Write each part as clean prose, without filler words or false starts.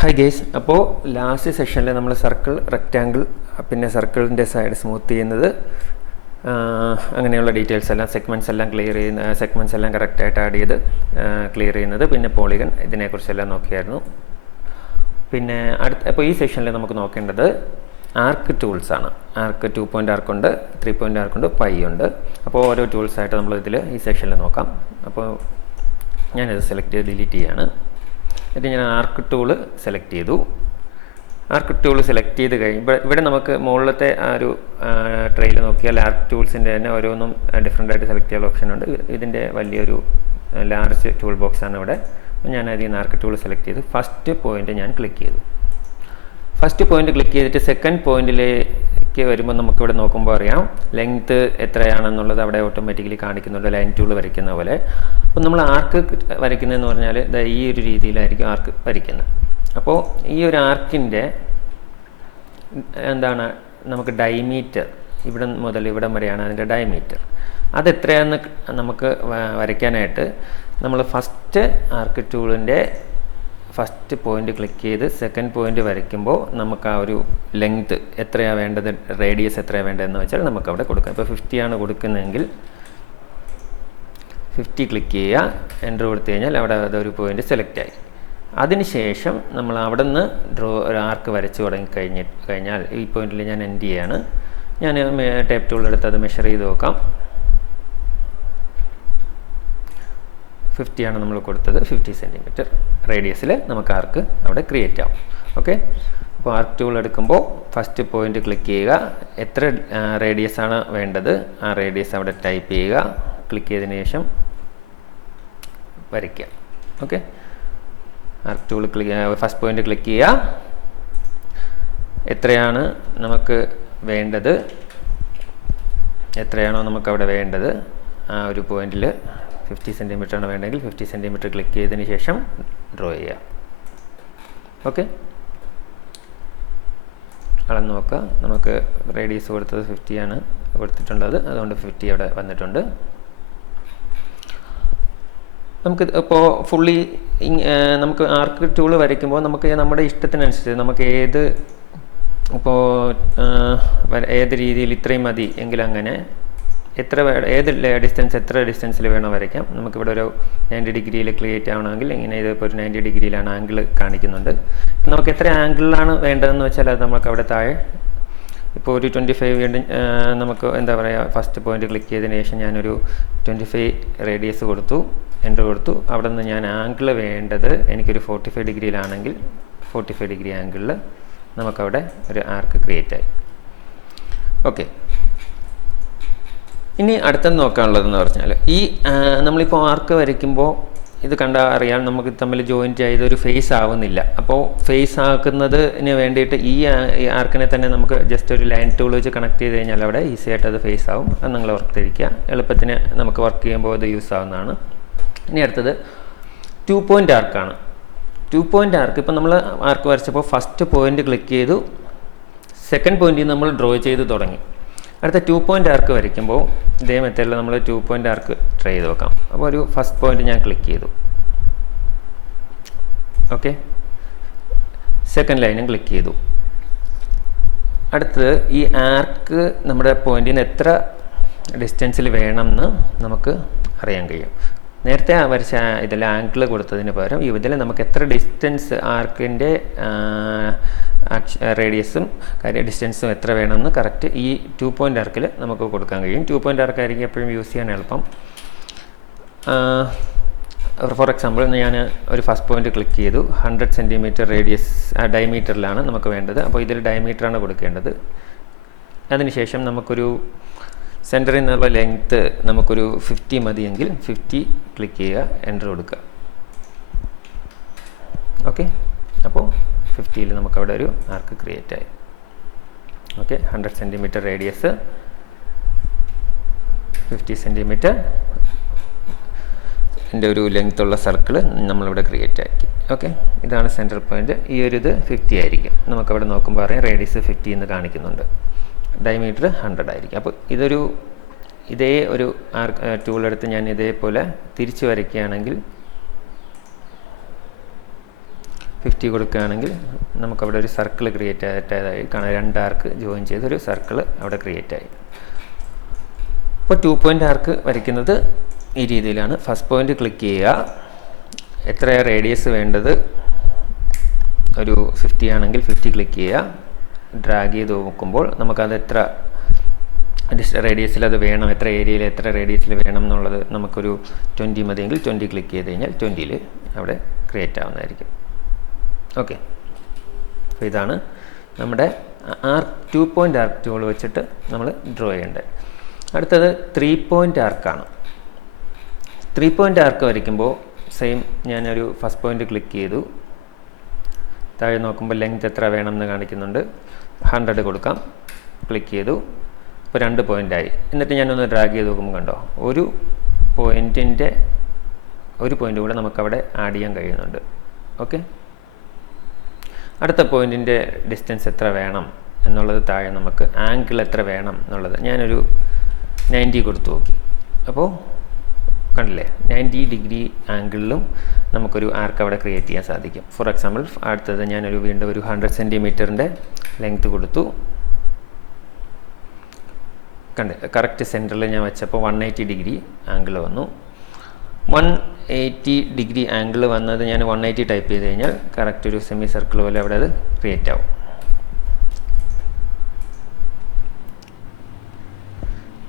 Hi guys, അപ്പോൾ last സെഷനിൽ നമ്മൾ സർക്കിൾ, റെക്റ്റാങ്കിൾ, പിന്നെ സർക്കിളിൻ്റെ സൈഡ് സ്മൂത്ത് ചെയ്യുന്നത്, അങ്ങനെയുള്ള ഡീറ്റെയിൽസ് എല്ലാം, സെഗ്മെൻറ്റ്സ് എല്ലാം ക്ലിയർ ചെയ്യുന്ന, സെഗ്മെൻറ്റ്സ് എല്ലാം കറക്റ്റായിട്ട് ആഡ് ചെയ്ത് ക്ലിയർ ചെയ്യുന്നത്, പിന്നെ പോളിഗൺ, ഇതിനെക്കുറിച്ചെല്ലാം നോക്കിയായിരുന്നു. പിന്നെ അപ്പോൾ ഈ സെഷനിൽ നമുക്ക് നോക്കേണ്ടത് ആർക്ക് ടൂൾസാണ്. ആർക്ക് 2 പോയിൻ്റ് ആർക്കുണ്ട്, 3 പോയിൻ്റ് ആർക്കുണ്ട്, പൈ ഉണ്ട്. അപ്പോൾ ഓരോ ടൂൾസായിട്ട് നമ്മൾ ഈ സെഷനിൽ നോക്കാം. അപ്പോൾ ഞാനിത് സെലക്ട് ചെയ്ത് ഡിലീറ്റ് ചെയ്യാണ്. എന്നിട്ട് ഞാൻ ആർക്ക് ടൂള് സെലക്ട് ചെയ്തു. ആർക്ക് ടൂൾ സെലക്ട് ചെയ്ത് കഴിയുമ്പോൾ ഇവിടെ നമുക്ക് മുകളിലത്തെ ആ ഒരു ട്രെയിൽ നോക്കിയാൽ ആർക്ക് ടൂൾസിൻ്റെ തന്നെ ഓരോന്നും ഡിഫറെൻ്റ് ആയിട്ട് സെലക്ട് ചെയ്യാനുള്ള ഓപ്ഷൻ ഉണ്ട്. ഇതിൻ്റെ വലിയൊരു ലാർജ് ടൂൾ ബോക്സാണ് ഇവിടെ. ഞാൻ അതിൽ നിന്ന് ആർക്ക് ടൂൾ സെലക്ട് ചെയ്ത് ഫസ്റ്റ് പോയിൻ്റ് ഞാൻ ക്ലിക്ക് ചെയ്തു. ഫസ്റ്റ് പോയിൻ്റ് ക്ലിക്ക് ചെയ്തിട്ട് സെക്കൻഡ് പോയിന്റിലേക്ക് വരുമ്പോൾ നമുക്കിവിടെ നോക്കുമ്പോൾ അറിയാം ലെങ്ത്ത് എത്രയാണെന്നുള്ളത് അവിടെ ഓട്ടോമാറ്റിക്കലി കാണിക്കുന്നുണ്ട്, ലൈൻ ടൂൾ വരയ്ക്കുന്ന പോലെ. അപ്പോൾ നമ്മൾ ആർക്ക് വരയ്ക്കുന്നതെന്ന് പറഞ്ഞാൽ ഈ ഒരു രീതിയിലായിരിക്കും ആർക്ക് വരയ്ക്കുന്നത്. അപ്പോൾ ഈ ഒരു ആർക്കിൻ്റെ എന്താണ്, നമുക്ക് ഡയമീറ്റർ, ഇവിടെ മുതൽ ഇവിടം വരെയാണ് അതിൻ്റെ ഡയമീറ്റർ. അതെത്രയാണെന്ന് നമുക്ക് വരയ്ക്കാനായിട്ട് നമ്മൾ ഫസ്റ്റ് ആർക്ക് ടൂളിൻ്റെ ഫസ്റ്റ് പോയിൻ്റ് ക്ലിക്ക് ചെയ്ത് സെക്കൻഡ് പോയിൻ്റ് വരയ്ക്കുമ്പോൾ നമുക്ക് ആ ഒരു ലെങ്ത്ത് എത്രയാണ് വേണ്ടത്, റേഡിയസ് എത്രയാണ് വേണ്ടതെന്ന് വെച്ചാൽ നമുക്ക് അവിടെ കൊടുക്കാം. ഇപ്പോൾ 50 ആണ് കൊടുക്കുന്നതെങ്കിൽ 50 ക്ലിക്ക് ചെയ്യുക, എൻ്റർ കൊടുത്തു കഴിഞ്ഞാൽ അവിടെ അതൊരു പോയിൻ്റ് സെലക്ട് ആയി. അതിനുശേഷം നമ്മൾ അവിടെ നിന്ന് ഒരു ആർക്ക് വരച്ച് കഴിഞ്ഞാൽ ഈ പോയിന്റിൽ ഞാൻ എൻഡ് ചെയ്യാണ്. ഞാൻ ടേപ്പ് ടൂൾ എടുത്ത് അത് മെഷർ ചെയ്ത് നോക്കാം. 50 ആണ് നമ്മൾ കൊടുത്തത്. 50 സെൻറ്റിമീറ്റർ റേഡിയസിൽ നമുക്ക് ആർക്ക് അവിടെ ക്രിയേറ്റ് ആവും. ഓക്കെ, അപ്പോൾ ആർക്ക് ടൂൾ എടുക്കുമ്പോൾ ഫസ്റ്റ് പോയിൻ്റ് ക്ലിക്ക് ചെയ്യുക, എത്ര റേഡിയസ് ആണ് വേണ്ടത് ആ റേഡിയസ് അവിടെ ടൈപ്പ് ചെയ്യുക, ക്ലിക്ക് ചെയ്തതിന് ശേഷം വരയ്ക്കുക. ഓക്കെ, ആർക്ക് ടൂൾ ഫസ്റ്റ് പോയിൻ്റ് ക്ലിക്ക് ചെയ്യുക, എത്രയാണ് നമുക്ക് വേണ്ടത്, എത്രയാണോ നമുക്കവിടെ വേണ്ടത് ആ ഒരു പോയിന്റിൽ 50 സെൻറ്റിമീറ്റർ ആണ് വേണ്ടെങ്കിൽ 50 സെൻറ്റിമീറ്റർ ക്ലിക്ക് ചെയ്തതിന് ശേഷം ഡ്രോ ചെയ്യുക. ഓക്കെ, അളന്ന് നോക്കുക. നമുക്ക് റേഡിയസ് കൊടുത്തത് 50 ആണ് കൊടുത്തിട്ടുള്ളത്, അതുകൊണ്ട് 50 അവിടെ വന്നിട്ടുണ്ട്. നമുക്ക് ഇപ്പോൾ ഫുള്ളി നമുക്ക് ആർക്ക് ടൂൾ വരയ്ക്കുമ്പോൾ നമുക്ക് നമ്മുടെ ഇഷ്ടത്തിനനുസരിച്ച് നമുക്ക് ഏത് രീതിയിൽ ഇത്രയും മതി എങ്കിൽ അങ്ങനെ ഏത് ഡിസ്റ്റൻസ് എത്ര ഡിസ്റ്റൻസിൽ വേണോ വരയ്ക്കാം. നമുക്കിവിടെ ഒരു 90 ഡിഗ്രിയിൽ ക്രിയേറ്റ് ആവണമെങ്കിൽ ഇങ്ങനെ ഇതിപ്പോൾ ഒരു 90 ഡിഗ്രിയിലാണ് ആംഗിൾ കാണിക്കുന്നുണ്ട്. നമുക്ക് എത്ര ആംഗിളിലാണ് വേണ്ടതെന്ന് വെച്ചാൽ അത് നമുക്ക് അവിടെ താഴെ ഇപ്പോൾ ഒരു 25 നമുക്ക് എന്താ പറയുക, ഫസ്റ്റ് പോയിന്റ് ക്ലിക്ക് ചെയ്തതിന് ശേഷം ഞാനൊരു 25 റേഡിയസ് കൊടുത്തു, എൻ്റർ കൊടുത്തു. അവിടെ നിന്ന് ഞാൻ ആംഗിൾ വേണ്ടത് എനിക്കൊരു 45 ഡിഗ്രിയിലാണെങ്കിൽ 45 ഡിഗ്രി ആംഗിളിൽ നമുക്കവിടെ ഒരു ആർക്ക് ക്രിയേറ്റ് ആയി. ഓക്കെ, ഇനി അടുത്തെന്ന് നോക്കാനുള്ളതെന്ന് പറഞ്ഞാൽ നമ്മളിപ്പോൾ ആർക്ക് വരയ്ക്കുമ്പോൾ ഇത് കണ്ടാൽ അറിയാം നമുക്ക് തമ്മിൽ ജോയിൻറ്റ് ചെയ്ത് ഒരു ഫേസ് ആവുന്നില്ല. അപ്പോൾ ഫേസ് ആക്കുന്നതിന് വേണ്ടിയിട്ട് ഈ ആർക്കിനെ തന്നെ നമുക്ക് ജസ്റ്റ് ഒരു ലൈൻ ടൂൾ വെച്ച് കണക്ട് ചെയ്ത് കഴിഞ്ഞാൽ അവിടെ ഈസി ആയിട്ട് അത് ഫേസ് ആവും. അത് നിങ്ങൾ ഓർത്തിരിക്കുക, എളുപ്പത്തിന് നമുക്ക് വർക്ക് ചെയ്യുമ്പോൾ അത് യൂസ് ആവുന്നതാണ്. ഇനി അടുത്തത് 2 പോയിൻ്റ് ആർക്കാണ്. 2 പോയിൻ്റ് ആർക്ക് ഇപ്പോൾ നമ്മൾ ആർക്ക് വരച്ചപ്പോൾ ഫസ്റ്റ് പോയിൻ്റ് ക്ലിക്ക് ചെയ്തു, സെക്കൻഡ് പോയിൻ്റിൽ നമ്മൾ ഡ്രോ ചെയ്ത് തുടങ്ങി. അടുത്ത 2 പോയിൻ്റ് ആർക്ക് വരയ്ക്കുമ്പോൾ ഇതേ മെത്തേഡിൽ നമ്മൾ 2 പോയിൻ്റ് ആർക്ക് ട്രൈ ചെയ്ത് നോക്കാം. അപ്പോൾ ഒരു ഫസ്റ്റ് പോയിൻ്റ് ഞാൻ ക്ലിക്ക് ചെയ്തു. ഓക്കെ, സെക്കൻഡ് ലൈനും ക്ലിക്ക് ചെയ്തു. അടുത്തത് ഈ ആർക്ക് നമ്മുടെ പോയിന്റിൽ നിന്ന് എത്ര ഡിസ്റ്റൻസിൽ വേണമെന്ന് നമുക്ക് അറിയാൻ കഴിയും. നേരത്തെ വരച്ച ഇതിൽ ആംഗിൾ കൊടുത്തതിന് പകരം ഇതിൽ നമുക്ക് എത്ര ഡിസ്റ്റൻസ് ആർക്കിൻ്റെ റേഡിയസും ഡിസ്റ്റൻസും എത്ര വേണമെന്ന് കറക്റ്റ് ഈ 2 പോയിൻ്റ് ആർക്കിൽ നമുക്ക് കൊടുക്കാൻ കഴിയും. 2 പോയിൻ്റ് ആർക്കായിരിക്കും എപ്പോഴും യൂസ് ചെയ്യാൻ എളുപ്പം. ഫോർ എക്സാമ്പിൾ ഞാൻ ഒരു ഫസ്റ്റ് പോയിൻ്റ് ക്ലിക്ക് ചെയ്തു, 100 സെൻറ്റിമീറ്റർ റേഡിയസ് ഡയമീറ്ററിലാണ് നമുക്ക് വേണ്ടത്. അപ്പോൾ ഇതിൽ ഡയമീറ്ററാണ് കൊടുക്കേണ്ടത്. അതിനുശേഷം നമുക്കൊരു സെൻറ്ററിൽ നിന്നുള്ള ലെങ്ത്ത് നമുക്കൊരു 50 മതിയെങ്കിൽ 50 ക്ലിക്ക് ചെയ്യുക, എൻ്റർ കൊടുക്കുക. ഓക്കെ, അപ്പോൾ 50ൽ നമുക്കവിടെ ഒരു ആർക്ക് ക്രിയേറ്റ് ആയി. ഓക്കെ, 100 സെൻറ്റിമീറ്റർ റേഡിയസ്, 50 സെൻറ്റിമീറ്റർ എൻ്റെ ഒരു ലെങ്ത്തുള്ള സർക്കിൾ നമ്മളിവിടെ ക്രിയേറ്റ് ആക്കി. ഓക്കെ, ഇതാണ് സെൻറ്റർ പോയിൻ്റ്. ഈ ഒരു ഇത് 50 ആയിരിക്കും. നമുക്കവിടെ നോക്കുമ്പോൾ അറിയാം റേഡിയസ് 50 എന്ന് കാണിക്കുന്നുണ്ട്, ഡയമീറ്റർ 100 ആയിരിക്കും. അപ്പോൾ ഇതേ ഒരു ടൂൾ എടുത്ത് ഞാൻ ഇതേപോലെ തിരിച്ച് വരയ്ക്കുകയാണെങ്കിൽ 50 കൊടുക്കുകയാണെങ്കിൽ നമുക്കവിടെ ഒരു സർക്കിൾ ക്രിയേറ്റ് ആയിട്ടായി കാണാം. 2 ആർക്ക് ജോയിൻ ചെയ്തൊരു സർക്കിൾ അവിടെ ക്രിയേറ്റ് ആയി. അപ്പോൾ 2 പോയിൻ്റ് ആർക്ക് വരയ്ക്കുന്നത് ഈ രീതിയിലാണ്. ഫസ്റ്റ് പോയിൻ്റ് ക്ലിക്ക് ചെയ്യുക. എത്ര റേഡിയസ് വേണ്ടത്, ഒരു 50 ആണെങ്കിൽ 50 ക്ലിക്ക് ചെയ്യുക. ഡ്രാഗ് ചെയ്ത് നോക്കുമ്പോൾ നമുക്കത് എത്ര റേഡിയസിൽ അത് വേണം, എത്ര ഏരിയയിൽ എത്ര റേഡിയസിൽ വേണം എന്നുള്ളത് നമുക്കൊരു 20 മതിയെങ്കിൽ 20 ക്ലിക്ക് ചെയ്ത് കഴിഞ്ഞാൽ 20ൽ അവിടെ ക്രിയേറ്റ് ആവുന്നതായിരിക്കും. ഓക്കെ, അപ്പോൾ ഇതാണ് നമ്മുടെ 2 പോയിൻ്റ് ആർക്ക് ടൂൾ വെച്ചിട്ട് നമ്മൾ ഡ്രോ ചെയ്യേണ്ടത്. അടുത്തത് 3 പോയിൻ്റ് ആർക്കാണ്. 3 പോയിൻ്റ് ആർക്ക് വരയ്ക്കുമ്പോൾ സെയിം, ഞാനൊരു ഫസ്റ്റ് പോയിൻ്റ് ക്ലിക്ക് ചെയ്തു. താഴെ നോക്കുമ്പോൾ ലെങ്ത് എത്ര വേണം എന്ന് കാണിക്കുന്നുണ്ട്. 100 കൊടുക്കാം. ക്ലിക്ക് ചെയ്തു. ഇപ്പോൾ 2 പോയിൻ്റായി. എന്നിട്ട് ഞാനൊന്ന് ഡ്രാഗ് ചെയ്ത് നോക്കുമ്പോൾ കണ്ടോ, ഒരു പോയിൻ്റ് കൂടെ നമുക്കവിടെ ആഡ് ചെയ്യാൻ കഴിയുന്നുണ്ട്. ഓക്കെ, അടുത്ത പോയിൻറ്റിൻ്റെ ഡിസ്റ്റൻസ് എത്ര വേണം എന്നുള്ളത് താഴെ നമുക്ക് ആംഗിൾ എത്ര വേണം എന്നുള്ളത് ഞാനൊരു 90 കൊടുത്തു നോക്കി. അപ്പോൾ കണ്ടില്ലേ, 90 ഡിഗ്രി ആംഗിളിലും നമുക്കൊരു ആർക്ക് അവിടെ ക്രിയേറ്റ് ചെയ്യാൻ സാധിക്കും. ഫോർ എക്സാമ്പിൾ അടുത്തത് ഞാനൊരു വീണ്ടും ഒരു 100 സെൻറ്റിമീറ്ററിൻ്റെ ലെങ്ത് കൊടുത്തു. കറക്റ്റ് സെൻറ്ററിൽ ഞാൻ വെച്ചപ്പോൾ 180 ഡിഗ്രി ആംഗിൾ വന്നു. 180 ഡിഗ്രി ആംഗിൾ വന്നത് ഞാൻ 180 ടൈപ്പ് ചെയ്ത് കഴിഞ്ഞാൽ കറക്റ്റ് ഒരു സെമി സർക്കിൾ പോലെ അവിടെ അത് ക്രിയേറ്റ് ആവും.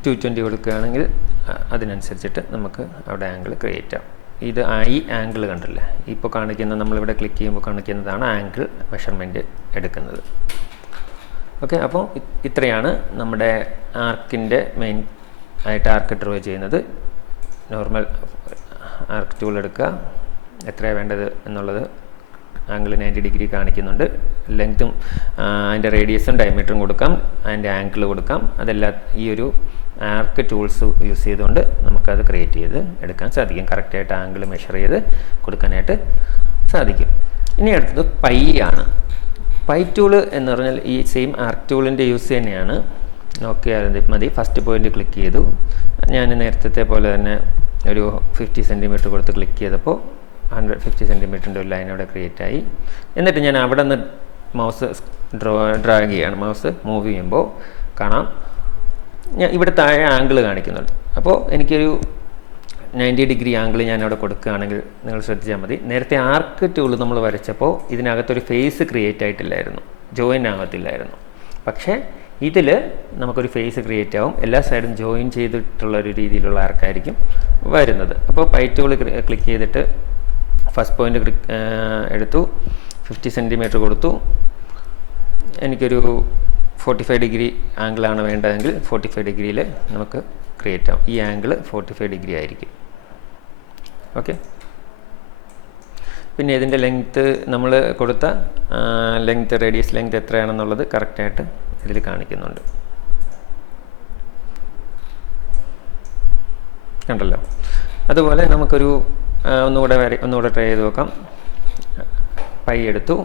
220 കൊടുക്കുകയാണെങ്കിൽ അതിനനുസരിച്ചിട്ട് നമുക്ക് അവിടെ ആംഗിൾ ക്രിയേറ്റ് ആവും. ഇത് ഈ ആംഗിൾ കണ്ടില്ലേ, ഇപ്പോൾ കാണിക്കുന്ന നമ്മളിവിടെ ക്ലിക്ക് ചെയ്യുമ്പോൾ കാണിക്കുന്നതാണ് ആംഗിൾ മെഷർമെൻറ്റ് എടുക്കുന്നത്. ഓക്കെ, അപ്പോൾ ഇത്രയാണ് നമ്മുടെ ആർക്കിൻ്റെ മെയിൻ ആയിട്ട് ആർക്ക് ഡ്രോ ചെയ്യുന്നത്. നോർമൽ ആർക്ക് ടൂൾ എടുക്കുക, എത്രയാണ് വേണ്ടത് എന്നുള്ളത് ആംഗിൾ 90 ഡിഗ്രി കാണിക്കുന്നുണ്ട്. ലെങ്ത്തും അതിൻ്റെ റേഡിയസും ഡയമീറ്ററും കൊടുക്കാം, അതിൻ്റെ ആംഗിൾ കൊടുക്കാം. അതെല്ലാം ഈ ഒരു ആർക്ക് ടൂൾസ് യൂസ് ചെയ്തുകൊണ്ട് നമുക്കത് ക്രിയേറ്റ് ചെയ്ത് എടുക്കാൻ സാധിക്കും. കറക്റ്റായിട്ട് ആംഗിൾ മെഷർ ചെയ്ത് കൊടുക്കാനായിട്ട് സാധിക്കും. ഇനി അടുത്തത് പൈ ആണ്. പൈ ടൂള് എന്ന് പറഞ്ഞാൽ ഈ സെയിം ആർക്ക് ടൂളിൻ്റെ യൂസ് തന്നെയാണ്. നോക്കിയാൽ മതി. ഫസ്റ്റ് പോയിൻ്റ് ക്ലിക്ക് ചെയ്തു. ഞാൻ നേരത്തെ പോലെ തന്നെ ഒരു 50 സെൻറ്റിമീറ്റർ കൊടുത്ത് ക്ലിക്ക് ചെയ്തപ്പോൾ 150 സെൻറ്റിമീറ്ററിൻ്റെ ഒരു ലൈൻ അവിടെ ക്രിയേറ്റ് ആയി. എന്നിട്ട് ഞാൻ അവിടെ നിന്ന് മൗസ് ഡ്രാഗ് ചെയ്യാണ്. മൗസ് മൂവ് ചെയ്യുമ്പോൾ കാണാം ഞാൻ ഇവിടെ താഴെ ആംഗിൾ കാണിക്കുന്നുണ്ട്. അപ്പോൾ എനിക്കൊരു 90 ഡിഗ്രി ആംഗിൾ ഞാൻ അവിടെ കൊടുക്കുകയാണെങ്കിൽ നിങ്ങൾ ശ്രദ്ധിച്ചാൽ മതി. നേരത്തെ ആർക്ക് ടൂൾ നമ്മൾ വരച്ചപ്പോൾ ഇതിനകത്തൊരു ഫേസ് ക്രിയേറ്റ് ആയിട്ടില്ലായിരുന്നു, ജോയിൻ ആകത്തില്ലായിരുന്നു. പക്ഷേ ഇതിൽ നമുക്കൊരു ഫേസ് ക്രിയേറ്റ് ആവും. എല്ലാ സൈഡും ജോയിൻ ചെയ്തിട്ടുള്ളൊരു രീതിയിലുള്ള ആർക്കായിരിക്കും വരുന്നത്. അപ്പോൾ പൈ ടൂൾ ക്ലിക്ക് ചെയ്തിട്ട് ഫസ്റ്റ് പോയിൻ്റ് എടുത്തു, 50 സെൻറ്റിമീറ്റർ കൊടുത്തു. എനിക്കൊരു 45 ഡിഗ്രി ആംഗിളാണ് വേണ്ടതെങ്കിൽ 45 ഡിഗ്രിയിൽ നമുക്ക് ക്രിയേറ്റ് ആവും. ഈ ആംഗിൾ 45 ഡിഗ്രി ആയിരിക്കും. ഓക്കെ, പിന്നെ ഇതിൻ്റെ ലെങ്ത്ത് നമ്മൾ കൊടുത്ത റേഡിയസ് ലെങ്ത്ത് എത്രയാണെന്നുള്ളത് കറക്റ്റായിട്ട് ഇതിൽ കാണിക്കുന്നുണ്ട്. കണ്ടല്ലോ. അതുപോലെ നമുക്കൊരു ഒന്നുകൂടെ ട്രൈ ചെയ്ത് നോക്കാം. പൈ എടുത്തു,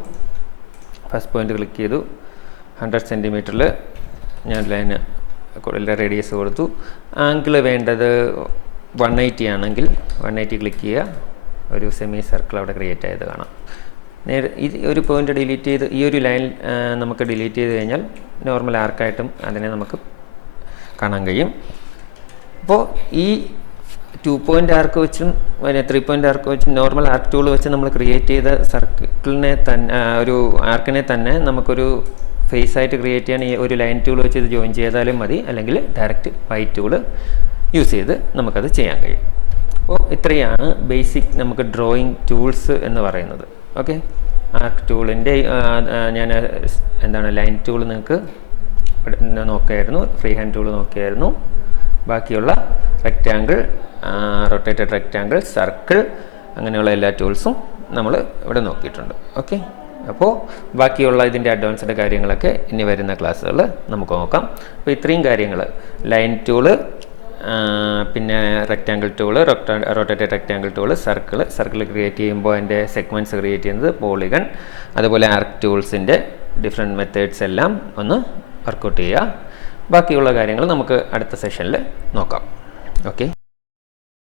ഫസ്റ്റ് പോയിൻ്റ് ക്ലിക്ക് ചെയ്തു. 100 സെൻറ്റിമീറ്ററിൽ ഞാൻ ലൈന് റേഡിയസ് കൊടുത്തു. ആംഗിൾ വേണ്ടത് 180 ആണെങ്കിൽ 180 ക്ലിക്ക് ചെയ്യുക. ഒരു സെമി സർക്കിൾ അവിടെ ക്രിയേറ്റ് ആയത് കാണാം. ഇത് ഒരു പോയിൻ്റ് ഡിലീറ്റ് ചെയ്ത് ഈ ഒരു ലൈൻ നമുക്ക് ഡിലീറ്റ് ചെയ്ത് കഴിഞ്ഞാൽ നോർമൽ ആർക്കായിട്ടും അതിനെ നമുക്ക് കാണാൻ കഴിയും. അപ്പോൾ ഈ 2 പോയിൻ്റ് ആർക്ക് വെച്ചും 3 പോയിൻ്റ് ആർക്ക് വെച്ചും നോർമൽ ആർക്ക് ടൂൾ വെച്ച് നമ്മൾ ക്രിയേറ്റ് ചെയ്ത സർക്കിളിനെ തന്നെ ഒരു ആർക്കിനെ തന്നെ നമുക്കൊരു ഫേസ് ആയിട്ട് ക്രിയേറ്റ് ചെയ്യാൻ ഈ ഒരു ലൈൻ ടൂൾ വെച്ച് ഇത് ജോയിൻ ചെയ്താലും മതി, അല്ലെങ്കിൽ ഡയറക്റ്റ് പൈ ടൂൾ യൂസ് ചെയ്ത് നമുക്കത് ചെയ്യാൻ കഴിയും. അപ്പോൾ ഇത്രയാണ് ബേസിക് നമുക്ക് ഡ്രോയിങ് ടൂൾസ് എന്ന് പറയുന്നത്. ഓക്കെ, ആർക്ക് ടൂളിൻ്റെ ഞാൻ ലൈൻ ടൂൾ നിങ്ങൾക്ക് നോക്കിയായിരുന്നു, ഫ്രീ ഹാൻഡ് ടൂൾ നോക്കിയായിരുന്നു. ബാക്കിയുള്ള റെക്റ്റാങ്കിൾ, റൊട്ടേറ്റഡ് റെക്റ്റാങ്കിൾ, സർക്കിൾ, അങ്ങനെയുള്ള എല്ലാ ടൂൾസും നമ്മൾ ഇവിടെ നോക്കിയിട്ടുണ്ട്. ഓക്കെ, അപ്പോൾ ബാക്കിയുള്ള ഇതിൻ്റെ അഡ്വാൻസ്ഡ് കാര്യങ്ങളൊക്കെ ഇനി വരുന്ന ക്ലാസ്സുകളിൽ നമുക്ക് നോക്കാം. അപ്പോൾ ഇത്രയും കാര്യങ്ങൾ, ലൈൻ ടൂള്, പിന്നെ rectangle tool, rotated rectangle tool, circle create ചെയ്യുമ്പോൾ അതിൻ്റെ സെഗ്മെൻറ്റ്സ് ക്രിയേറ്റ് ചെയ്യുന്നത് പോളിഗൺ, അതുപോലെ ആർക്ക് ടൂൾസിൻ്റെ ഡിഫറെൻറ്റ് മെത്തേഡ്സ് എല്ലാം ഒന്ന് വർക്കൗട്ട് ചെയ്യുക. ബാക്കിയുള്ള കാര്യങ്ങൾ നമുക്ക് അടുത്ത സെഷനിൽ നോക്കാം. ഓക്കെ.